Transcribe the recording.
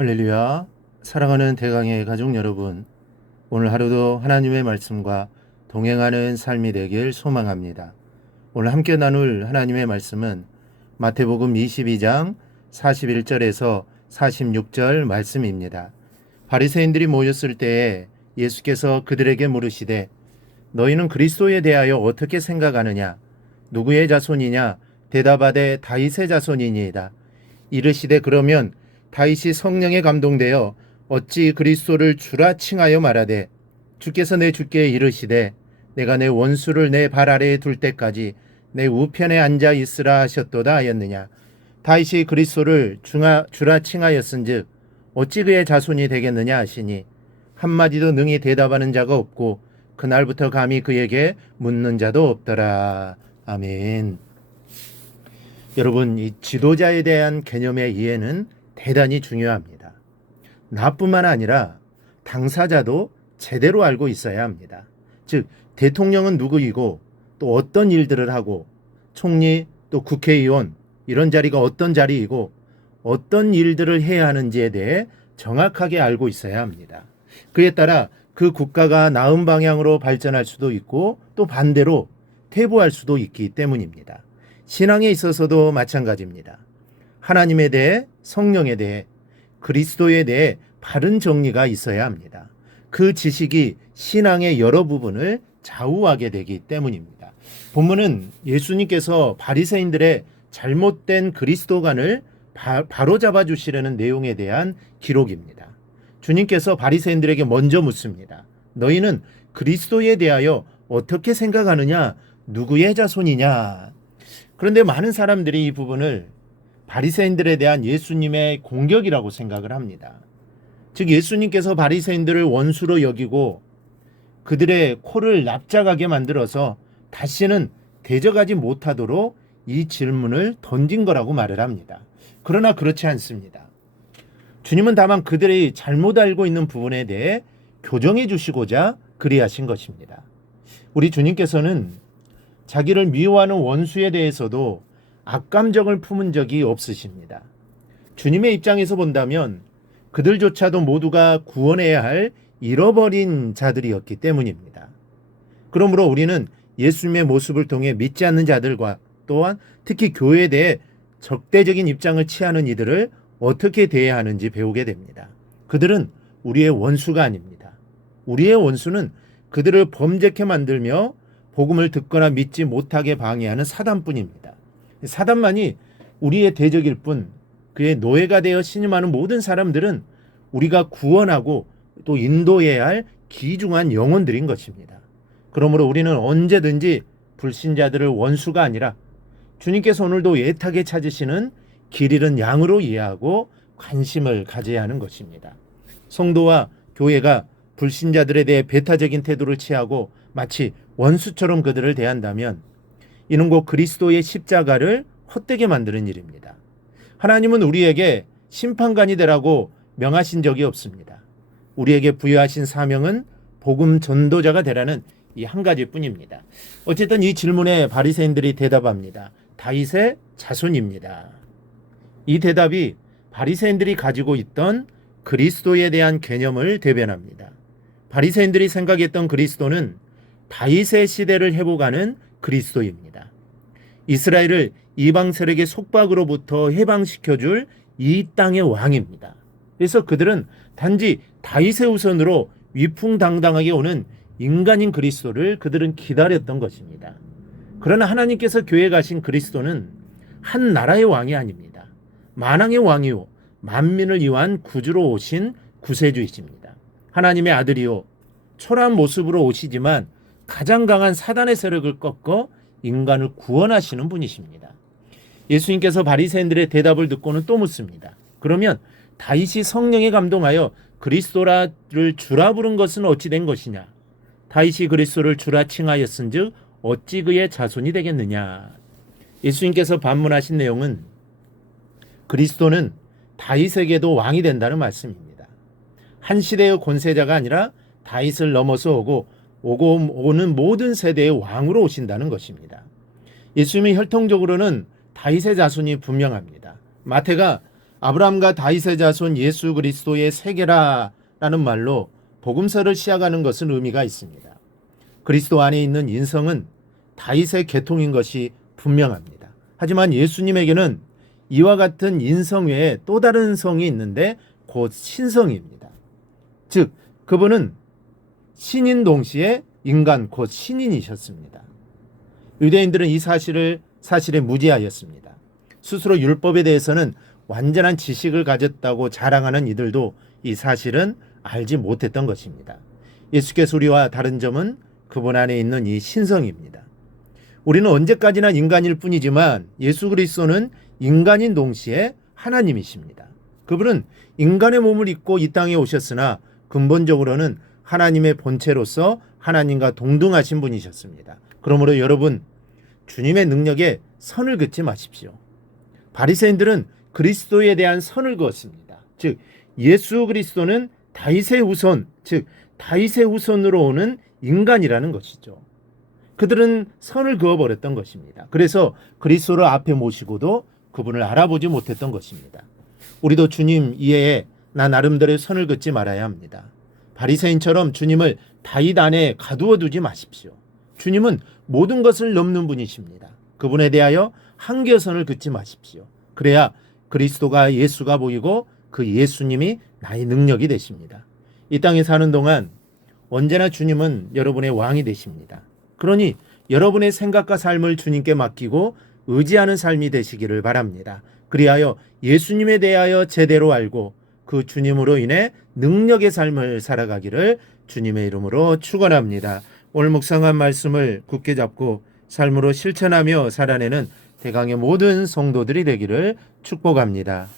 할렐루야. 사랑하는 대강의 가족 여러분, 오늘 하루도 하나님의 말씀과 동행하는 삶이 되길 소망합니다. 오늘 함께 나눌 하나님의 말씀은 마태복음 22장 41절에서 46절 말씀입니다. 바리새인들이 모였을 때에 예수께서 그들에게 물으시되 너희는 그리스도에 대하여 어떻게 생각하느냐? 누구의 자손이냐? 대답하되 다윗의 자손이니이다. 이르시되 그러면 다윗이 성령에 감동되어 어찌 그리스도를 주라 칭하여 말하되 주께서 내 주께 이르시되 내가 내 원수를 내 발 아래에 둘 때까지 내 우편에 앉아 있으라 하셨도다 하였느냐. 다윗이 그리스도를 주라 칭하였은즉 어찌 그의 자손이 되겠느냐 하시니 한마디도 능히 대답하는 자가 없고 그날부터 감히 그에게 묻는 자도 없더라. 아멘. 여러분, 이 지도자에 대한 개념의 이해는 대단히 중요합니다. 나뿐만 아니라 당사자도 제대로 알고 있어야 합니다. 즉, 대통령은 누구이고 또 어떤 일들을 하고 총리 또 국회의원 이런 자리가 어떤 자리이고 어떤 일들을 해야 하는지에 대해 정확하게 알고 있어야 합니다. 그에 따라 그 국가가 나은 방향으로 발전할 수도 있고 또 반대로 퇴보할 수도 있기 때문입니다. 신앙에 있어서도 마찬가지입니다. 하나님에 대해, 성령에 대해, 그리스도에 대해 바른 정리가 있어야 합니다. 그 지식이 신앙의 여러 부분을 좌우하게 되기 때문입니다. 본문은 예수님께서 바리새인들의 잘못된 그리스도관을 바로잡아 주시려는 내용에 대한 기록입니다. 주님께서 바리새인들에게 먼저 묻습니다. 너희는 그리스도에 대하여 어떻게 생각하느냐? 누구의 자손이냐? 그런데 많은 사람들이 이 부분을 바리새인들에 대한 예수님의 공격이라고 생각을 합니다. 즉 예수님께서 바리새인들을 원수로 여기고 그들의 코를 납작하게 만들어서 다시는 대적하지 못하도록 이 질문을 던진 거라고 말을 합니다. 그러나 그렇지 않습니다. 주님은 다만 그들이 잘못 알고 있는 부분에 대해 교정해 주시고자 그리하신 것입니다. 우리 주님께서는 자기를 미워하는 원수에 대해서도 악감정을 품은 적이 없으십니다. 주님의 입장에서 본다면 그들조차도 모두가 구원해야 할 잃어버린 자들이었기 때문입니다. 그러므로 우리는 예수님의 모습을 통해 믿지 않는 자들과 또한 특히 교회에 대해 적대적인 입장을 취하는 이들을 어떻게 대해야 하는지 배우게 됩니다. 그들은 우리의 원수가 아닙니다. 우리의 원수는 그들을 범죄케 만들며 복음을 듣거나 믿지 못하게 방해하는 사단뿐입니다. 사단만이 우리의 대적일 뿐 그의 노예가 되어 신임하는 모든 사람들은 우리가 구원하고 또 인도해야 할 귀중한 영혼들인 것입니다. 그러므로 우리는 언제든지 불신자들을 원수가 아니라 주님께서 오늘도 애타게 찾으시는 길 잃은 양으로 이해하고 관심을 가져야 하는 것입니다. 성도와 교회가 불신자들에 대해 배타적인 태도를 취하고 마치 원수처럼 그들을 대한다면 이는 곧 그리스도의 십자가를 헛되게 만드는 일입니다. 하나님은 우리에게 심판관이 되라고 명하신 적이 없습니다. 우리에게 부여하신 사명은 복음 전도자가 되라는 이 한 가지뿐입니다. 어쨌든 이 질문에 바리새인들이 대답합니다. 다윗의 자손입니다. 이 대답이 바리새인들이 가지고 있던 그리스도에 대한 개념을 대변합니다. 바리새인들이 생각했던 그리스도는 다윗의 시대를 회복하는 그리스도입니다. 이스라엘을 이방 세력의 속박으로부터 해방시켜줄 이 땅의 왕입니다. 그래서 그들은 단지 다윗의 후손으로 위풍당당하게 오는 인간인 그리스도를 그들은 기다렸던 것입니다. 그러나 하나님께서 교회에 가신 그리스도는 한 나라의 왕이 아닙니다. 만왕의 왕이요 만민을 위한 구주로 오신 구세주이십니다. 하나님의 아들이요 초라한 모습으로 오시지만 가장 강한 사단의 세력을 꺾어 인간을 구원하시는 분이십니다. 예수님께서 바리새인들의 대답을 듣고는 또 묻습니다. 그러면 다윗이 성령에 감동하여 그리스도를 주라 부른 것은 어찌 된 것이냐? 다윗이 그리스도를 주라 칭하였은즉 어찌 그의 자손이 되겠느냐? 예수님께서 반문하신 내용은 그리스도는 다윗에게도 왕이 된다는 말씀입니다. 한 시대의 권세자가 아니라 다윗을 넘어서 오는 모든 세대의 왕으로 오신다는 것입니다. 예수님이 혈통적으로는 다윗의 자손이 분명합니다. 마태가 아브라함과 다윗의 자손 예수 그리스도의 세계라라는 말로 복음서를 시작하는 것은 의미가 있습니다. 그리스도 안에 있는 인성은 다윗의 계통인 것이 분명합니다. 하지만 예수님에게는 이와 같은 인성 외에 또 다른 성이 있는데 곧 신성입니다. 즉 그분은 신인 동시에 인간 곧 신인이셨습니다. 유대인들은 이 사실에 무지하였습니다. 스스로 율법에 대해서는 완전한 지식을 가졌다고 자랑하는 이들도 이 사실은 알지 못했던 것입니다. 예수께서 우리와 다른 점은 그분 안에 있는 이 신성입니다. 우리는 언제까지나 인간일 뿐이지만 예수 그리스도는 인간인 동시에 하나님이십니다. 그분은 인간의 몸을 입고 이 땅에 오셨으나 근본적으로는 하나님의 본체로서 하나님과 동등하신 분이셨습니다. 그러므로 여러분, 주님의 능력에 선을 긋지 마십시오. 바리새인들은 그리스도에 대한 선을 그었습니다. 즉 예수 그리스도는 다윗의 후손, 즉 다윗의 후손으로 오는 인간이라는 것이죠. 그들은 선을 그어버렸던 것입니다. 그래서 그리스도를 앞에 모시고도 그분을 알아보지 못했던 것입니다. 우리도 주님 이외에 나 나름대로의 선을 긋지 말아야 합니다. 바리새인처럼 주님을 다윗 안에 가두어 두지 마십시오. 주님은 모든 것을 넘는 분이십니다. 그분에 대하여 한계선을 긋지 마십시오. 그래야 그리스도가 예수가 보이고 그 예수님이 나의 능력이 되십니다. 이 땅에 사는 동안 언제나 주님은 여러분의 왕이 되십니다. 그러니 여러분의 생각과 삶을 주님께 맡기고 의지하는 삶이 되시기를 바랍니다. 그리하여 예수님에 대하여 제대로 알고 그 주님으로 인해 능력의 삶을 살아가기를 주님의 이름으로 축원합니다. 오늘 묵상한 말씀을 굳게 잡고 삶으로 실천하며 살아내는 대강의 모든 성도들이 되기를 축복합니다.